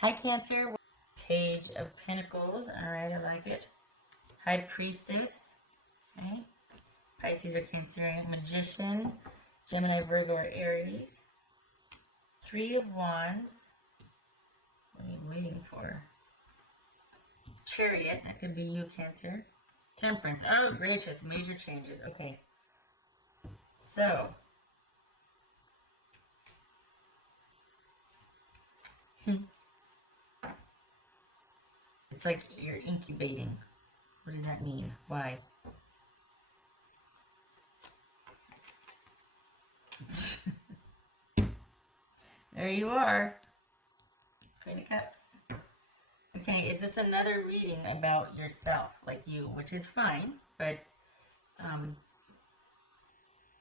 Hi, Cancer. Page of Pentacles. All right, I like it. High Priestess. Okay. Pisces or Cancer. Magician. Gemini, Virgo, or Aries. Three of Wands. What are you waiting for? Chariot. That could be you, Cancer. Temperance. Oh, gracious. Major changes. Okay. So. It's like you're incubating. What does that mean? Why? There you are. Queen of Cups. Okay, is this another reading about yourself, like you, which is fine, but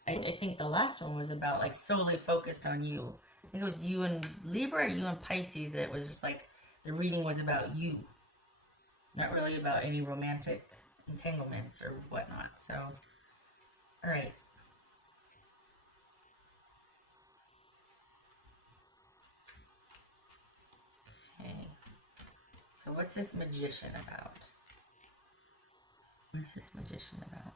I think the last one was about like solely focused on you. I think it was you and Libra or you and Pisces that it was just like the reading was about you. Not really about any romantic entanglements or whatnot. So, all right. Okay. So what's this magician about? What's this magician about?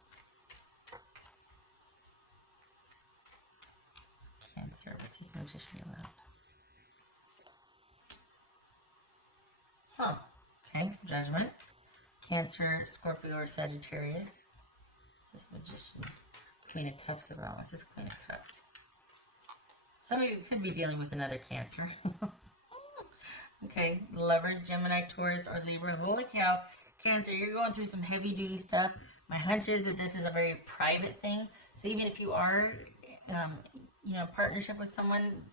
Cancer. What's this magician about? Huh. Okay. Judgment. Cancer, Scorpio, or Sagittarius. What's this magician? Queen of Cups about. What's this Queen of Cups? Some of you could be dealing with another Cancer. Okay. Lovers, Gemini, Taurus, or Libra. Holy cow. Cancer, you're going through some heavy duty stuff. My hunch is that this is a very private thing. So even if you are, partnership with someone,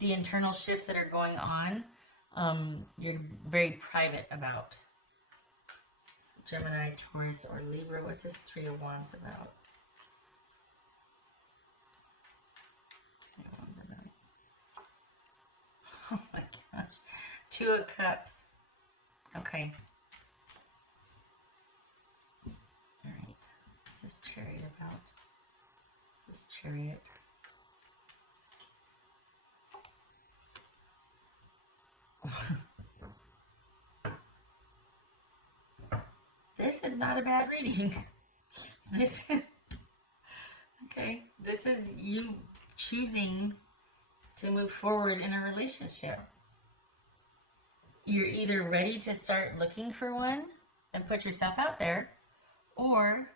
the internal shifts that are going on, you're very private about. So Gemini, Taurus, or Libra. What's this Three of Wands about? Three of Wands about. Oh my gosh. Two of Cups. Okay. Alright. What's this Chariot about? What's this Chariot? This is not a bad reading. This is okay. This is you choosing to move forward in a relationship. You're either ready to start looking for one and put yourself out there, or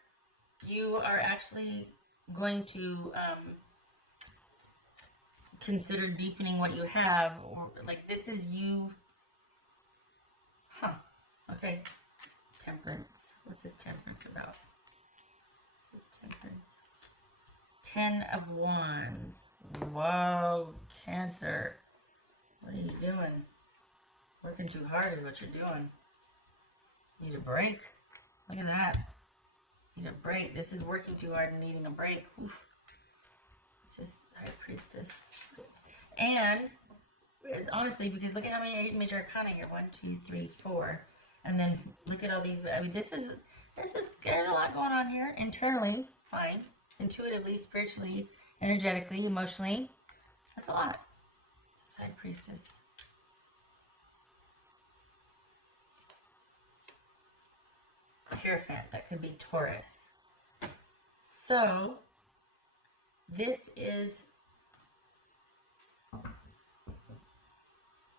you are actually going to consider deepening what you have, or like this is you. Huh. Okay. Temperance. What's this Temperance about? This Temperance. 10 of Wands. Whoa, Cancer. What are you doing? Working too hard is what you're doing. Need a break. Look at that. Need a break. This is working too hard and needing a break. Oof. It's just High Priestess. And honestly, because look at how many major arcana here. 1, 2, 3, 4. And then look at all these. I mean, there's a lot going on here internally. Fine. Intuitively, spiritually, energetically, emotionally. That's a lot. High Priestess. Hierophant. That could be Taurus. So, this is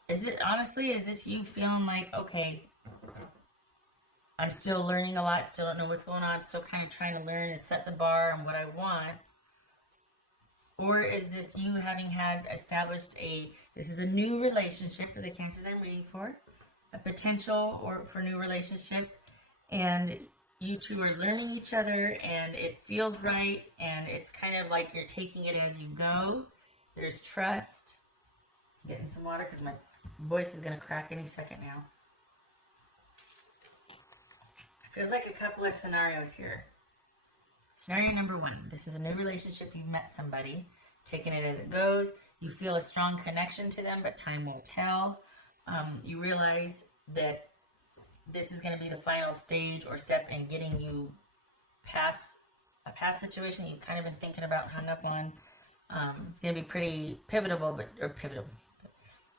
this you feeling like, okay, I'm still learning a lot, still don't know what's going on, still kind of trying to learn and set the bar on what I want? Or is this you having had established this is a new relationship for the Cancers I'm reading for, a potential or for new relationship, and you two are learning each other and it feels right, and it's kind of like you're taking it as you go. There's trust. I'm getting some water because my voice is going to crack any second now. Feels like a couple of scenarios here. Scenario number 1. This is a new relationship. You've met somebody. Taking it as it goes. You feel a strong connection to them, but time will tell. You realize that this is going to be the final stage or step in getting you past a past situation you've kind of been thinking about, hung up on. It's going to be pretty pivotal.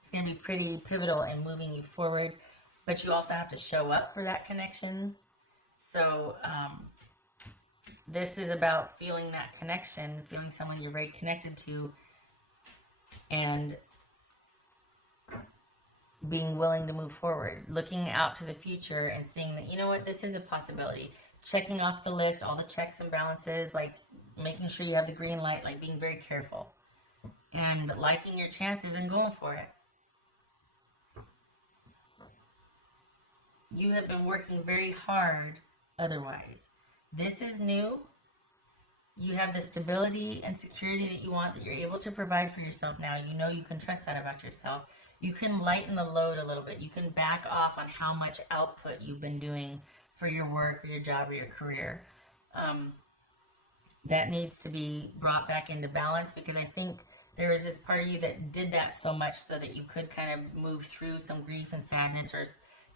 It's It's going to be pretty pivotal in moving you forward, but you also have to show up for that connection. So this is about feeling that connection, feeling someone you're very connected to, and being willing to move forward, looking out to the future and seeing that, you know what, this is a possibility. Checking off the list, all the checks and balances, like making sure you have the green light, like being very careful and liking your chances and going for it. You have been working very hard otherwise. This is new. You have the stability and security that you want, that you're able to provide for yourself now. You know you can trust that about yourself. You can lighten the load a little bit. You can back off on how much output you've been doing for your work or your job or your career. That needs to be brought back into balance, because I think there is this part of you that did that so much so that you could kind of move through some grief and sadness or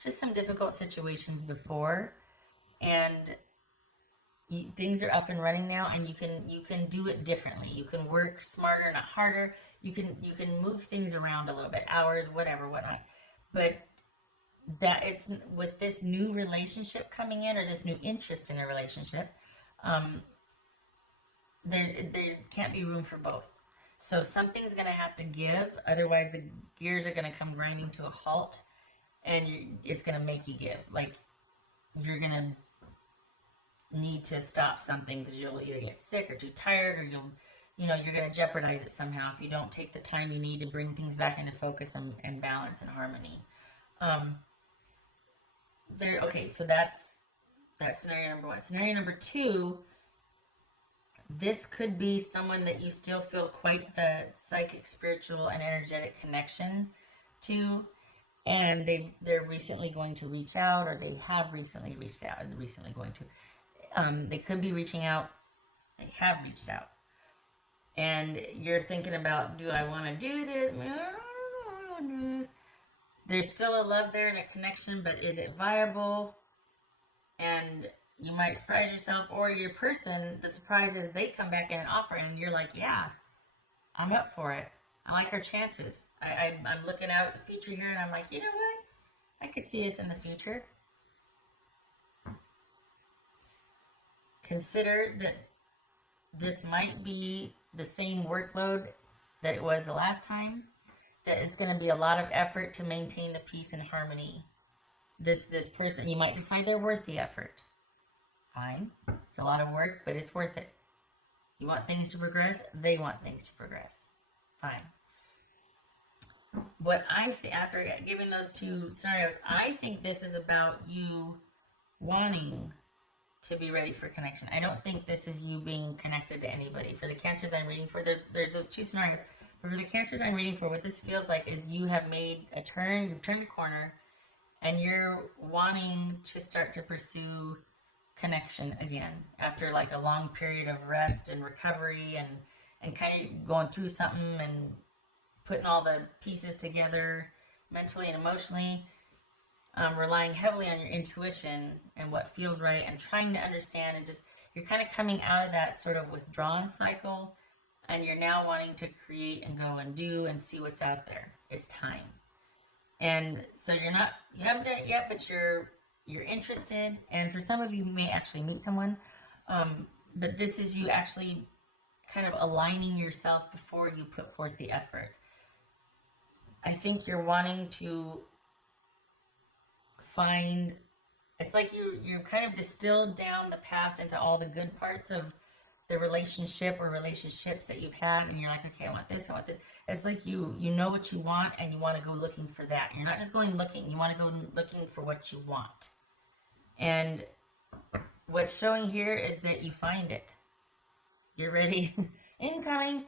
just some difficult situations before, and things are up and running now, and you can do it differently. You can work smarter, not harder. You can move things around a little bit, hours, whatnot. But that it's with this new relationship coming in, or this new interest in a relationship, there can't be room for both. So something's going to have to give, otherwise the gears are going to come grinding to a halt, and it's going to make you give. Like, you're going to need to stop something because you'll either get sick or too tired, or you're going to jeopardize it somehow if you don't take the time you need to bring things back into focus and balance and harmony. Okay, so that's scenario number one. Scenario number two, this could be someone that you still feel quite the psychic, spiritual, and energetic connection to, and they're recently going to reach out, or they have recently reached out. Recently going to. They could be reaching out. They have reached out, and you're thinking about, do I want to do this? I don't want to do this. There's still a love there and a connection, but is it viable? And you might surprise yourself, or your person, the surprise is they come back in and offer, and you're like, yeah, I'm up for it. I like our chances. I'm looking out at the future here, and I'm like, you know what? I could see us in the future. Consider that this might be the same workload that it was the last time, that it's going to be a lot of effort to maintain the peace and harmony. This person, you might decide they're worth the effort. Fine. It's a lot of work, but it's worth it. You want things to progress, they want things to progress. Fine. What I think, after giving those two scenarios, I think this is about you wanting to be ready for connection. I don't think this is you being connected to anybody. For the Cancers I'm reading for, there's those two scenarios. But for the Cancers I'm reading for, what this feels like is you have made a turn, you've turned a corner, and you're wanting to start to pursue connection again after like a long period of rest and recovery, and kind of going through something and putting all the pieces together mentally and emotionally, relying heavily on your intuition and what feels right, and trying to understand, and just you're kind of coming out of that sort of withdrawn cycle, and you're now wanting to create and go and do and see what's out there. It's time. And so you haven't done it yet, but you're interested, and for some of you may actually meet someone, but this is you actually kind of aligning yourself before you put forth the effort. I think you're wanting to find, it's like you kind of distilled down the past into all the good parts of the relationship or relationships that you've had, and you're like, okay, I want this. It's like you know what you want, and you want to go looking for that. You're not just going looking, you want to go looking for what you want. And what's showing here is that you find it. You're ready. Incoming.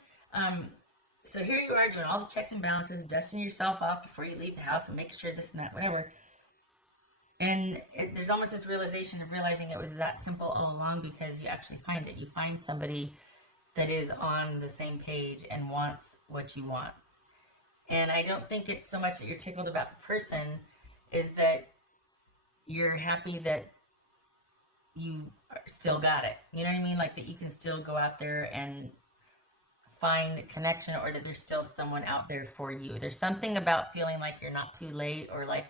So here you are doing all the checks and balances, dusting yourself off before you leave the house and making sure this and that, whatever. And there's almost this realization of realizing it was that simple all along, because you actually find it. You find somebody that is on the same page and wants what you want. And I don't think it's so much that you're tickled about the person, is that you're happy that you still got it. You know what I mean? Like that you can still go out there and find connection, or that there's still someone out there for you. There's something about feeling like you're not too late, or like,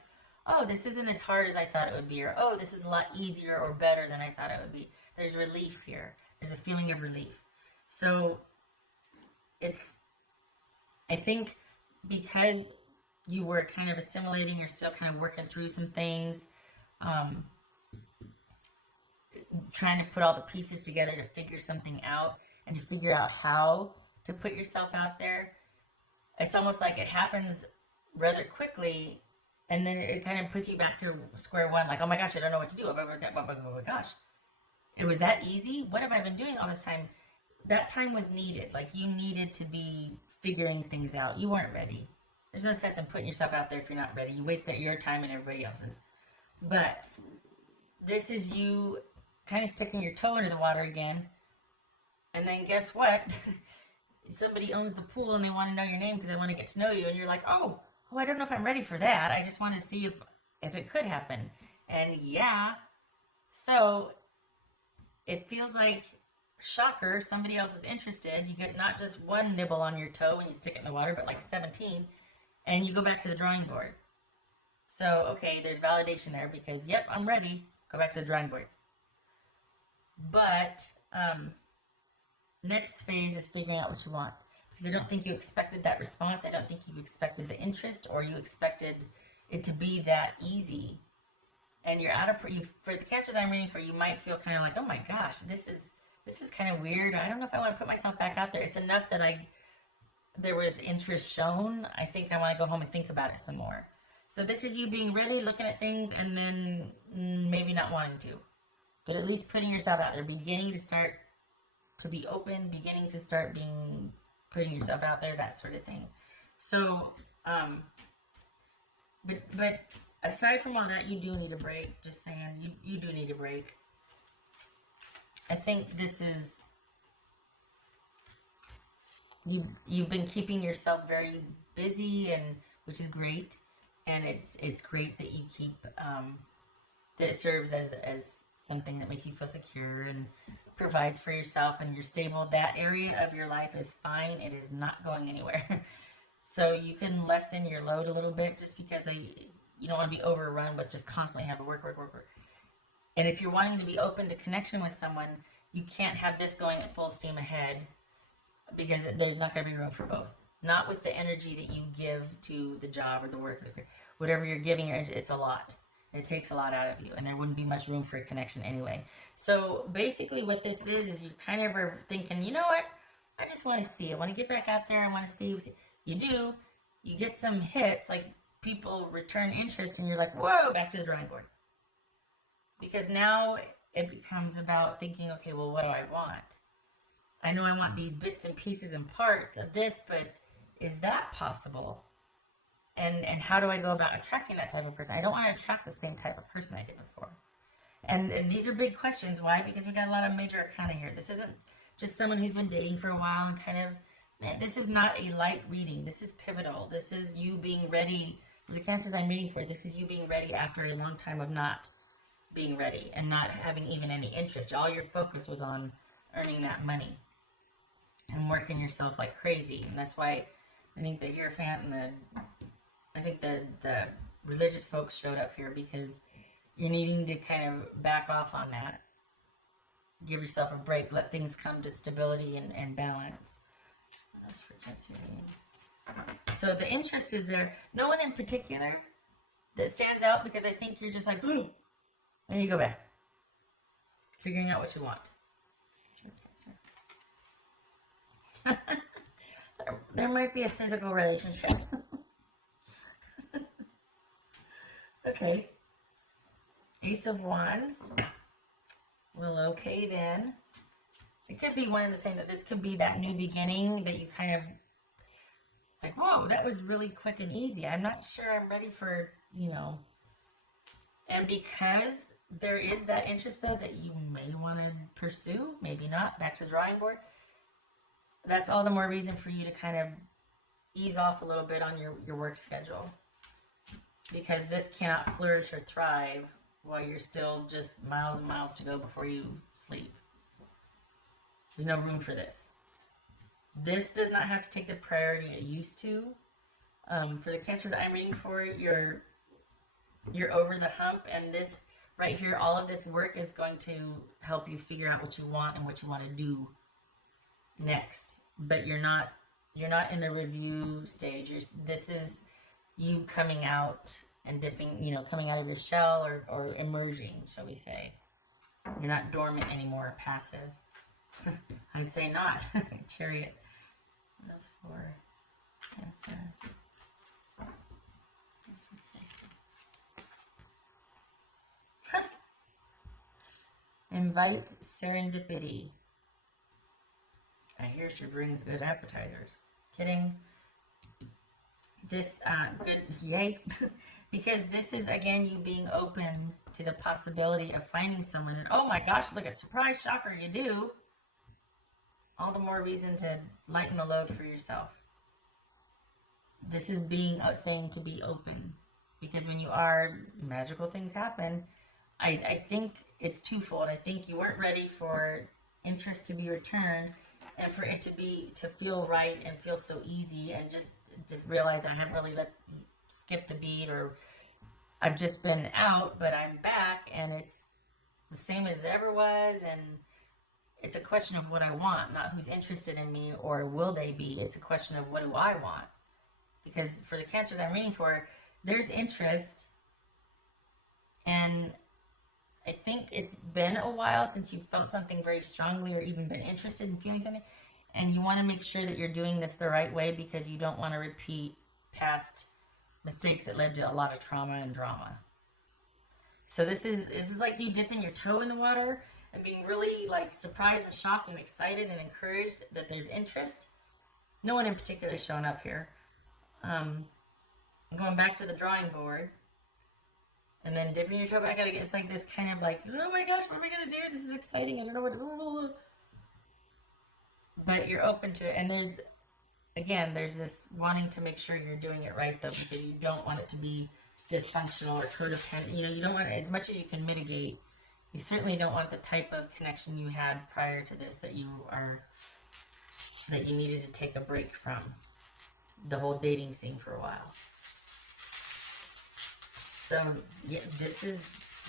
oh, this isn't as hard as I thought it would be, or oh, this is a lot easier or better than I thought it would be. There's relief here. There's a feeling of relief. So it's, I think because you were kind of assimilating, you're still kind of working through some things, trying to put all the pieces together to figure something out and to figure out how to put yourself out there. It's almost like it happens rather quickly, and then it kind of puts you back to square one, like, oh my gosh, I don't know what to do. Oh my gosh. It was that easy? What have I been doing all this time? That time was needed. Like, you needed to be figuring things out. You weren't ready. There's no sense in putting yourself out there if you're not ready. You wasted your time and everybody else's. But this is you kind of sticking your toe into the water again. And then guess what? Somebody owns the pool and they want to know your name because they want to get to know you. And you're like, oh, I don't know if I'm ready for that. I just want to see if it could happen. And yeah. So it feels like, shocker, somebody else is interested. You get not just one nibble on your toe when you stick it in the water, but like 17. And you go back to the drawing board. So, okay, there's validation there because, yep, I'm ready. Go back to the drawing board. But next phase is figuring out what you want. Because I don't think you expected that response. I don't think you expected the interest, or you expected it to be that easy. And you're out of, for the cancers I'm reading for, you might feel kind of like, oh my gosh, this is kind of weird. I don't know if I want to put myself back out there. It's enough that there was interest shown. I think I want to go home and think about it some more. So this is you being ready, looking at things, and then maybe not wanting to. But at least putting yourself out there, beginning to start to be open, beginning to start putting yourself out there, that sort of thing. So, but aside from all that, you do need a break. Just saying, you do need a break. I think this is, you've been keeping yourself very busy, and which is great. And it's great that you keep, that it serves as something that makes you feel secure and provides for yourself and you're stable. That area of your life is fine. It is not going anywhere. So you can lessen your load a little bit, just because you don't want to be overrun with just constantly have to work. And if you're wanting to be open to connection with someone, you can't have this going at full steam ahead, because there's not going to be room for both. Not with the energy that you give to the job or the work. Whatever you're giving, it's a lot. It takes a lot out of you, and there wouldn't be much room for a connection anyway. So basically what this is you kind of are thinking, you know what? I just want to see. I want to get back out there. I want to see. You do. You get some hits, like people return interest, and you're like, whoa, back to the drawing board. Because now it becomes about thinking, okay, well, what do I want? I know I want these bits and pieces and parts of this, but is that possible? And how do I go about attracting that type of person? I don't want to attract the same type of person I did before. And these are big questions. Why? Because we got a lot of major arcana here. This isn't just someone who's been dating for a while and kind of, man, this is not a light reading. This is pivotal. This is you being ready. For the cancers I'm reading for, this is you being ready after a long time of not being ready and not having even any interest. All your focus was on earning that money and working yourself like crazy. And that's why I think the Hierophant and the religious folks showed up here, because you're needing to kind of back off on that. Give yourself a break. Let things come to stability and balance. What else for Cancerian? So the interest is there. No one in particular that stands out, because I think you're just like, ooh. There you go back. Figuring out what you want. There might be a physical relationship. Okay. Ace of Wands. Well, okay then. It could be one and the same, that this could be that new beginning that you kind of like, whoa, that was really quick and easy. I'm not sure I'm ready for, and because there is that interest though that you may want to pursue, maybe not, back to the drawing board, that's all the more reason for you to kind of ease off a little bit on your work schedule. Because this cannot flourish or thrive while you're still just miles and miles to go before you sleep. There's no room for this. This does not have to take the priority it used to. For the Cancers I'm reading for, you're over the hump, and this right here, all of this work is going to help you figure out what you want and what you want to do next. But you're not in the review stage. This is you coming out and dipping, coming out of your shell or emerging, shall we say. You're not dormant anymore, passive. I'd say not. Chariot. Those for Cancer. Invite serendipity. I hear she brings good appetizers. Kidding. This, good, yay. Because this is, again, you being open to the possibility of finding someone. And oh my gosh, look at surprise, shocker, you do. All the more reason to lighten the load for yourself. This is saying to be open. Because when you are, magical things happen. I think it's twofold. I think you weren't ready for interest to be returned and for it to feel right and feel so easy, and just to realize I haven't really skipped a beat, or I've just been out, but I'm back and it's the same as it ever was, and it's a question of what I want, not who's interested in me or will they be. It's a question of what do I want. Because for the Cancers I'm reading for, there's interest, and I think it's been a while since you've felt something very strongly or even been interested in feeling something, and you want to make sure that you're doing this the right way because you don't want to repeat past mistakes that led to a lot of trauma and drama. So this is like you dipping your toe in the water and being really like surprised and shocked and excited and encouraged that there's interest. No one in particular is showing up here. Going back to the drawing board. And then dipping your toe back out again. It's like this kind of like, oh my gosh, what am I going to do? This is exciting. I don't know what to do. But you're open to it. And there's this wanting to make sure you're doing it right, though, because you don't want it to be dysfunctional or codependent. You don't want it, as much as you can mitigate. You certainly don't want the type of connection you had prior to this that you needed to take a break from the whole dating scene for a while. So, yeah, this is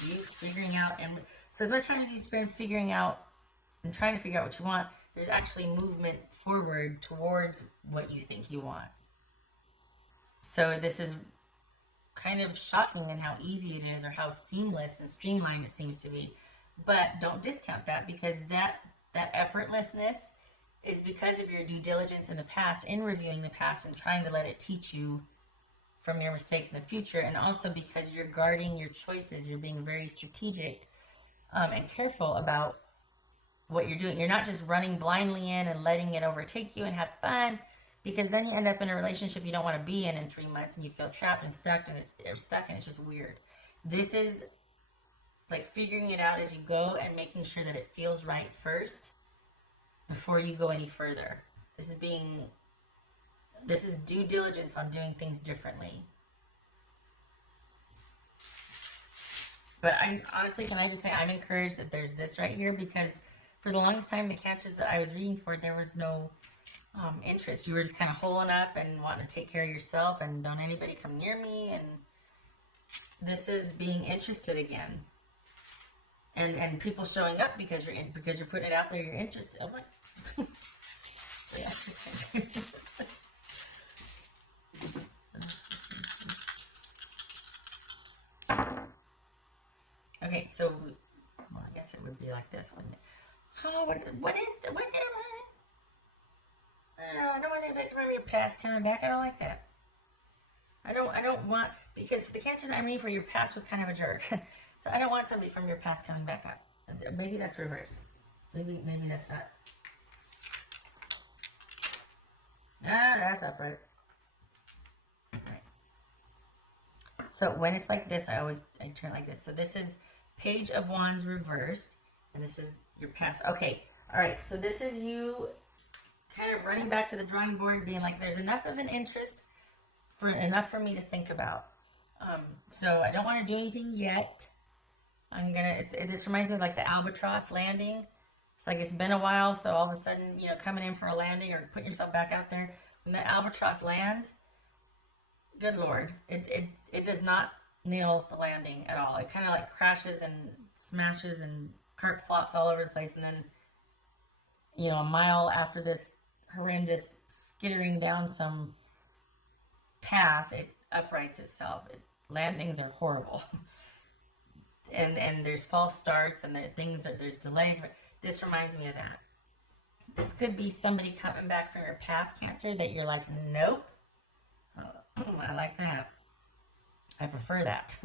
you figuring out, and so as much time as you spend figuring out and trying to figure out what you want, there's actually movement forward towards what you think you want. So this is kind of shocking in how easy it is, or how seamless and streamlined it seems to be. But don't discount that, because that effortlessness is because of your due diligence in the past, in reviewing the past and trying to let it teach you from your mistakes in the future, and also because you're guarding your choices. You're being very strategic and careful about what you're doing. You're not just running blindly in and letting it overtake you and have fun, because then you end up in a relationship you don't want to be in 3 months, and you feel trapped and stuck, and it's just weird. This is like figuring it out as you go and making sure that it feels right first before you go any further. This is due diligence on doing things differently. But honestly, can I just say I'm encouraged that there's this right here, because for the longest time, the Cancers that I was reading for, there was no interest. You were just kind of holing up and wanting to take care of yourself and don't anybody come near me. And this is being interested again. And people showing up because you're putting it out there. You're interested. Oh my. Yeah. Okay, so well, I guess it would be like this, wouldn't it? Oh, what is the what? I don't know. I don't want anybody from your past coming back. I don't like that. I don't want, because the Cancer that I'm reading for, your past was kind of a jerk. So I don't want somebody from your past coming back up. Maybe that's reversed. Maybe that's not. Ah, that's upright. Right. So when it's like this, I turn it like this. So this is Page of Wands reversed, and this is your past. Okay, all right. So this is you kind of running back to the drawing board and being like, there's enough of an interest enough for me to think about. So I don't want to do anything yet. This reminds me of like the albatross landing. It's like it's been a while, so all of a sudden, you know, coming in for a landing or putting yourself back out there, when the albatross lands, good Lord, it does not nail the landing at all. It kind of like crashes and smashes and cart flops all over the place, and then, you know, a mile after this horrendous skittering down some path, it uprights itself. Landings are horrible. and there's false starts and there's delays. But this reminds me of that. This could be somebody coming back from your past, Cancer, that you're like, nope. I like that. I prefer that.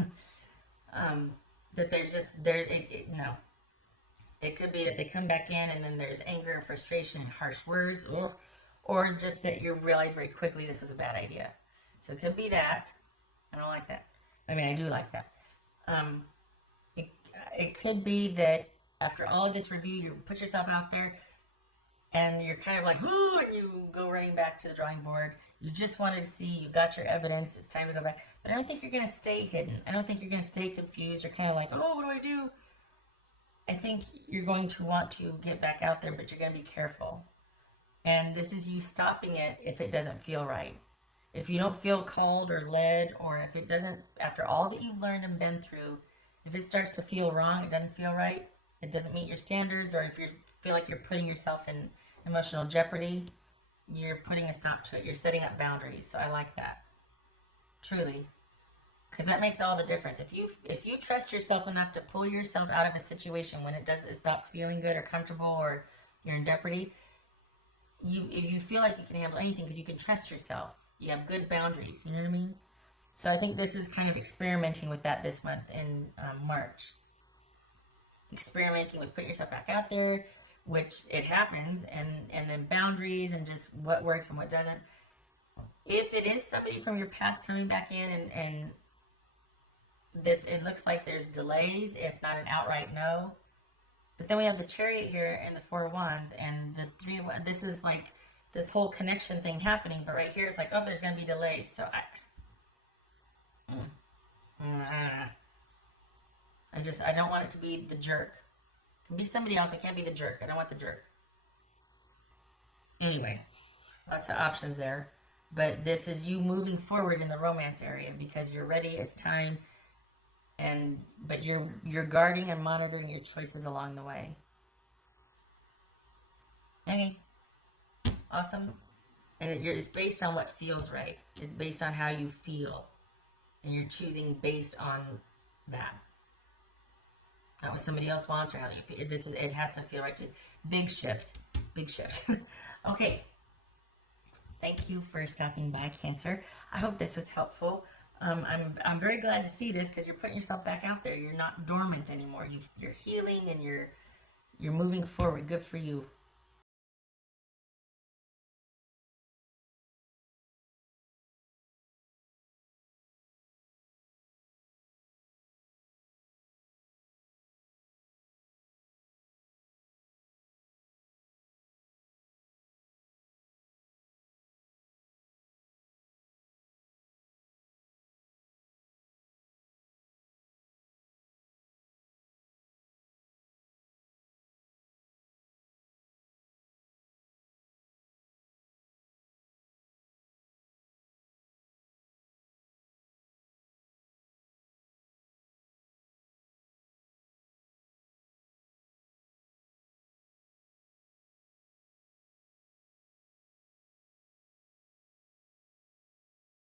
That there's just no. It could be that they come back in and then there's anger and frustration and harsh words, or just that you realize very quickly this was a bad idea. So it could be that. I don't like that. I mean, I do like that. It could be that after all of this review, you put yourself out there and you're kind of like, ooh, and you go running back to the drawing board. You just wanted to see, you got your evidence, it's time to go back. But I don't think you're going to stay hidden. I don't think you're going to stay confused or kind of like, oh, what do I do? I think you're going to want to get back out there, but you're going to be careful. And this is you stopping it if it doesn't feel right. If you don't feel called or led, or if it doesn't, after all that you've learned and been through, if it starts to feel wrong, it doesn't feel right, it doesn't meet your standards, or if you feel like you're putting yourself in emotional jeopardy, you're putting a stop to it. You're setting up boundaries. So I like that. Truly. Because that makes all the difference. If you trust yourself enough to pull yourself out of a situation when it stops feeling good or comfortable or you're in jeopardy, if you feel like you can handle anything because you can trust yourself. You have good boundaries. You know what I mean? So I think this is kind of experimenting with that this month in March. Experimenting with putting yourself back out there, which it happens, and then boundaries and just what works and what doesn't. If it is somebody from your past coming back in and this, it looks like there's delays, if not an outright no. But then we have the Chariot here and the Four of Wands and the Three of Wands. This is like this whole connection thing happening, but right here it's like, oh, there's going to be delays. So I don't want it to be the jerk. It can be somebody else, but it can't be the jerk. I don't want the jerk. Anyway, lots of options there. But this is you moving forward in the romance area because you're ready, it's time, but you're guarding and monitoring your choices along the way. Okay. Awesome. And it's based on what feels right. It's based on how you feel. And you're choosing based on that. Not what somebody else wants or how you feel. It has to feel right too. Big shift. Big shift. Okay. Thank you for stopping by, Cancer. I hope this was helpful. I'm very glad to see this because you're putting yourself back out there. You're not dormant anymore. You're healing and you're moving forward. Good for you.